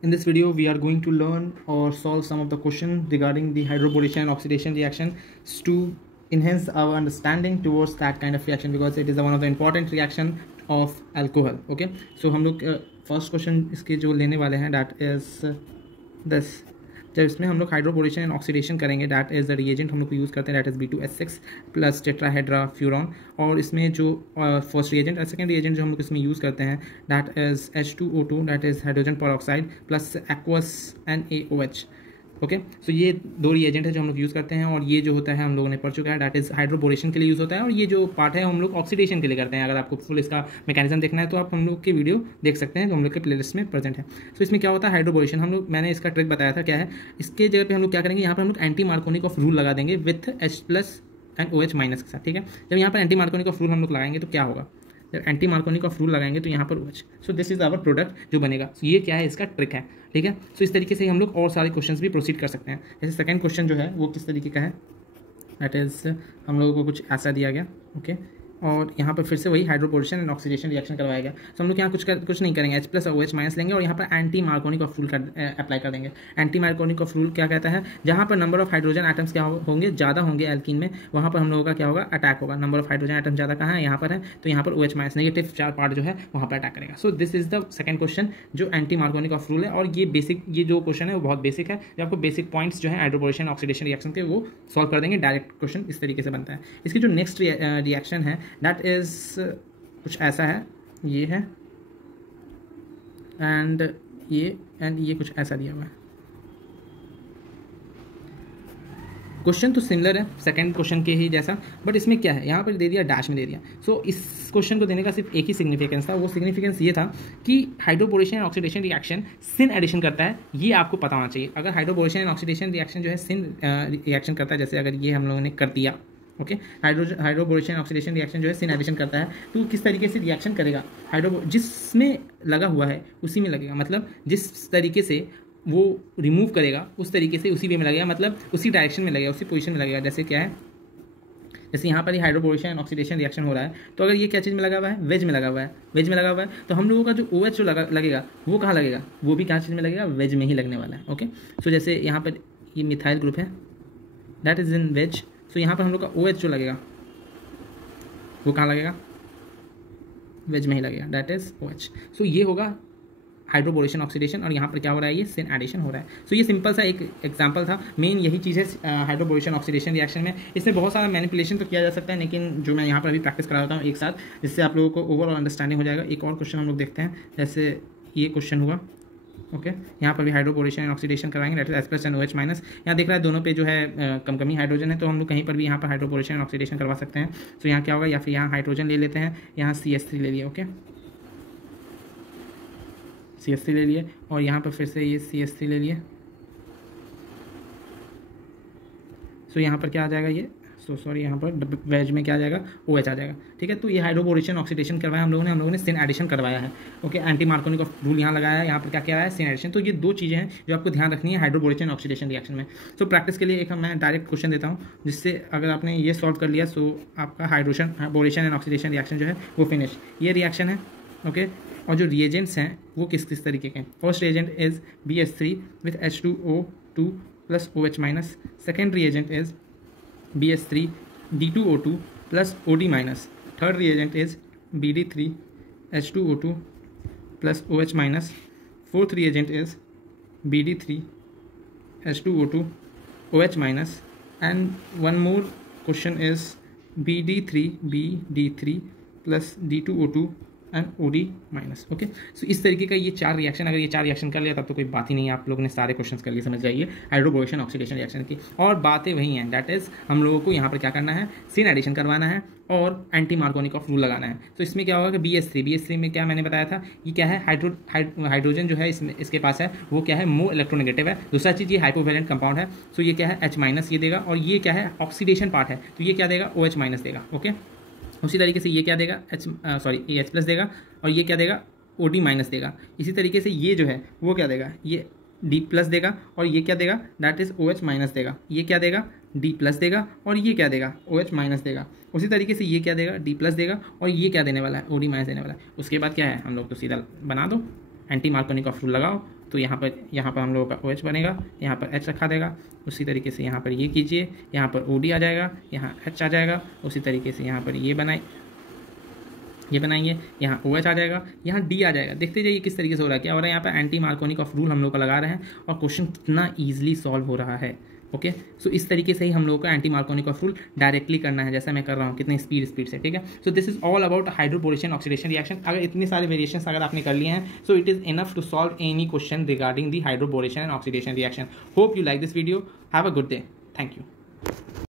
In this video, we are going to learn or solve some of the questions regarding the hydroboration and oxidation reaction to enhance our understanding towards that kind of reaction, because it is one of the important reaction of alcohol. Okay, so हम लोग first question इसके जो लेने वाले हैं that is this. जब इसमें हम लोग हाइड्रोबोरेशन एंड ऑक्सीडेशन करेंगे, दैट इज़ द रिएजेंट हम लोग यूज़ करते हैं, that is B2H6 plus tetrahydrofuran. और इसमें जो फर्स्ट रिएजेंट सेकंड रिएजेंट जो हम लोग इसमें यूज़ करते हैं that is H2O2, that is hydrogen peroxide plus aqueous NaOH। Okay, so ये दो रिएजेंट है जो हम लोग यूज़ करते हैं, और ये जो होता है हम लोगों ने पढ़ चुका है, दैट इज़ हाइड्रोबोरेशन के लिए यूज़ होता है, और ये जो पार्ट है हम लोग ऑक्सीडेशन के लिए करते हैं। अगर आपको फुल इसका मैकेनिज्म देखना है तो आप हम लोग की वीडियो देख सकते हैं जो हम लोग के प्लेलिस्ट में प्रेजेंट है। तो इसमें क्या होता है हाइड्रोबोरेशन, हम लोग मैंने इसका ट्रिक बताया था क्या है। इसके जगह पे हम लोग क्या करेंगे, यहाँ पर हम लोग एंटी मार्कोनिक ऑफ रूल लगा देंगे विथ H+ एंड OH- के साथ। ठीक है, जब यहाँ पर एंटी मार्कोनिक ऑफ रूल हम लोग लगाएंगे तो क्या होगा, जब एंटी मार्कोनिक ऑफ रूल लगाएंगे तो यहाँ पर OH। So this is our product जो बनेगा। So ये क्या है, इसका ट्रिक है। ठीक है, सो इस तरीके से हम लोग और सारे क्वेश्चंस भी प्रोसीड कर सकते हैं। जैसे सेकंड क्वेश्चन जो है वो किस तरीके का है, दैट इज हम लोगों को कुछ ऐसा दिया गया। ओके, और यहाँ पर फिर से वही हाइड्रोबोरेशन एंड ऑक्सीडेशन रिएक्शन करवाया गया। तो हम लोग यहाँ कुछ नहीं करेंगे, H+ और OH- लेंगे और यहाँ पर anti Markovnikov of rule apply कर देंगे। एंटी मार्कोनिक ऑफ रूल क्या कहता है, जहाँ पर नंबर ऑफ हाइड्रोजन एटम्स क्या होंगे, ज़्यादा होंगे एल्कीन में, वहाँ पर हम लोगों का क्या होगा, अटैक होगा। नंबर ऑफ हाइड्रोजन एटम ज़्यादा कहाँ है, यहाँ पर है, तो यहाँ पर OH- नेगेटिव चार पार्ट जो है वहाँ पर अटैक करेगा। सो this is the second question जो एंटी मार्कोनिक ऑफ रूल है, और ये बेसिक, ये जो क्वेश्चन है वो बहुत बेसिक है, जो आपको बेसिक पॉइंट्स जो है हाइड्रोबोरेशन ऑक्सीडेशन रिएक्शन के वो सॉल्व कर देंगे। डायरेक्ट क्वेश्चन इस तरीके से बनता है। इसकी जो नेक्स्ट रिएक्शन है दैट इज कुछ ऐसा है, ये है एंड ये कुछ ऐसा दिया हुआ है। क्वेश्चन तो सिमिलर है सेकंड क्वेश्चन के ही जैसा, बट इसमें क्या है, यहाँ पर दे दिया डैश में दे दिया। सो इस क्वेश्चन को देने का सिर्फ एक ही सिग्निफिकेंस था, वो सिग्निफिकेंस ये था कि hydroboration and oxidation reaction syn addition करता है, ये आपको पता होना चाहिए। अगर हाइड्रोबोरेशन एंड ऑक्सीडेशन रिएक्शन जो है सिन रिएक्शन करता है, जैसे अगर ये हम लोगों ने कर दिया, ओके, हाइड्रोबोरेशन ऑक्सीडेशन रिएक्शन जो है सिन एडिशन करता है, तो किस तरीके से रिएक्शन करेगा, जिसमें लगा हुआ है उसी में लगेगा, मतलब जिस तरीके से वो रिमूव करेगा उस तरीके से उसी वे में लगेगा, मतलब उसी डायरेक्शन में लगेगा, उसी पोजीशन में लगेगा। जैसे क्या है, जैसे यहाँ पर ही हाइड्रोबोरेशन एंड ऑक्सीडेशन रिएक्शन हो रहा है, तो अगर ये क्या चीज़ में लगा हुआ है, वेज में लगा हुआ है, वेज में लगा हुआ है, तो हम लोगों का जो OH जो लगेगा वो कहाँ लगेगा, वो भी कहाँ चीज़ में लगेगा, वेज में ही लगने वाला है। ओके, सो जैसे यहाँ पर ये मिथाइल ग्रुप है, दैट इज इन वेज, सो यहाँ पर हम लोग का OH जो लगेगा वो कहाँ लगेगा, वेज में ही लगेगा, दैट इज OH। सो ये होगा हाइड्रोबोरेशन ऑक्सीडेशन, और यहाँ पर क्या हो रहा है, ये सिन एडिशन हो रहा है। सो ये सिंपल सा एक एग्जांपल था, मेन यही चीज़ है हाइड्रोबोरेशन ऑक्सीडेशन रिएक्शन में। इसमें बहुत सारा मैनिपुलेशन तो किया जा सकता है, लेकिन जो मैं यहाँ पर अभी प्रैक्टिस करा रहा हूँ एक साथ, जिससे आप लोगों को ओवरऑल अंडरस्टैंडिंग हो जाएगा। एक और क्वेश्चन हम लोग देखते हैं, जैसे ये क्वेश्चन हुआ। ओके, यहाँ पर भी हाइड्रोबोरेशन एंड ऑक्सीडेशन कराएंगे, that is H+ and OH-। यहाँ देख रहा है दोनों पे जो है कम ही हाइड्रोजन है, तो हम लोग कहीं पर भी यहाँ पर हाइड्रोबोरेशन एंड ऑक्सीडेशन करवा सकते हैं। तो यहाँ क्या होगा, या फिर यहाँ हाइड्रोजन ले लेते हैं, यहाँ CH3 ले लिए। ओके, CH3 ले लिए, और यहाँ पर फिर से ये CH3 ले लिए। सो यहाँ पर क्या आ जाएगा, ये सॉरी यहाँ पर वेज में क्या आ जाएगा, OH आ जाएगा। ठीक है, तो ये हाइड्रोबोरेशन ऑक्सीडेशन करवाया हम लोगों ने सिन एडिशन करवाया है। Okay, anti Markovnikov of rule यहाँ लगाया है, यहाँ पर क्या क्या है, सिन एडिशन। तो ये दो चीज़ें हैं जो आपको ध्यान रखनी है हाइड्रोबोरेशन ऑक्सीडेशन रिएक्शन में। सो प्रैक्टिस के लिए एक मैं डायरेक्ट क्वेश्चन देता हूँ, जिससे अगर आपने ये सॉल्व कर लिया सो आपका हाइड्रोबोरेशन एंड ऑक्सीडेशन रिएक्शन जो है वो फिनिश। ये रिएक्शन है। ओके, और जो रिएजेंट्स हैं वो किस तरीके के हैं। First reagent is BH3 with H2O2 plus OH-। Second reagent is BH3 D2O2 plus OD-। Third reagent is BD3 H2O2 plus OH-। Fourth reagent is BD3 H2O2 OH-। And one more question is BD3 plus D2O2 and OD-। Okay, so इस तरीके का ये चार reaction, अगर ये चार reaction कर लिया तब तो कोई बात ही नहीं है, आप लोगों ने सारे क्वेश्चंस कर लिए, समझ जाइए हाइड्रोबोरेशन ऑक्सीडेशन रिएक्शन की। और बातें वही हैं, दैट इज हम लोगों को यहाँ पर क्या करना है, सिन एडिशन करवाना है और एंटी मार्कोनिक ऑफ रूल लगाना है। तो इसमें क्या होगा कि BH3 में क्या मैंने बताया था, ये क्या है, हाइड्रोजन जो है इसके पास है वो क्या है, मोर इलेक्ट्रोनेगेटिव है। दूसरा चीज़ ये हाइपोवेलेंट कंपाउंड है, सो ये क्या है, H- ये देगा, और ये क्या है, ऑक्सीडेशन पार्ट है, तो ये क्या देगा, OH- देगा। ओके, उसी तरीके से ये क्या देगा, ये H+ देगा, और ये क्या देगा, OD- देगा। इसी तरीके से ये जो है वो क्या देगा, ये D+ देगा, और ये क्या देगा, दैट इज OH- देगा। ये क्या देगा, D+ देगा, और ये क्या देगा, OH- देगा। उसी तरीके से ये क्या देगा, D+ देगा, और ये क्या देने वाला है, OD- देने वाला है। उसके बाद क्या है, हम लोग तो सीधा बना दो, एंटी मार्कोनिक ऑफ रूल लगाओ तो यहाँ पर हम लोगों का OH बनेगा, यहाँ पर H रखा देगा। उसी तरीके से यहाँ पर ये कीजिए, यहाँ पर OD आ जाएगा, यहाँ H आ जाएगा। उसी तरीके से यहाँ पर ये बनाएंगे, यहाँ OH आ जाएगा, यहाँ D आ जाएगा। देखते जाइए किस तरीके से हो रहा है, क्या हो रहा है। यहाँ पर एंटी मार्कोनिकॉफ रूल हम लोग का लगा रहे हैं और क्वेश्चन कितना ईजिली सॉल्व हो रहा है। ओके, सो इस तरीके से ही हम लोगों का एंटी मार्कोनिकॉफ रूल डायरेक्टली करना है, जैसा मैं कर रहा हूँ, कितने स्पीड से। ठीक है, so this is all about hydroboration oxidation reaction. अगर इतने सारे वेरिएशंस अगर आपने कर लिए हैं, so it is enough to solve any question regarding the hydroboration and oxidation reaction. Hope you like this video. Have a good day. Thank you.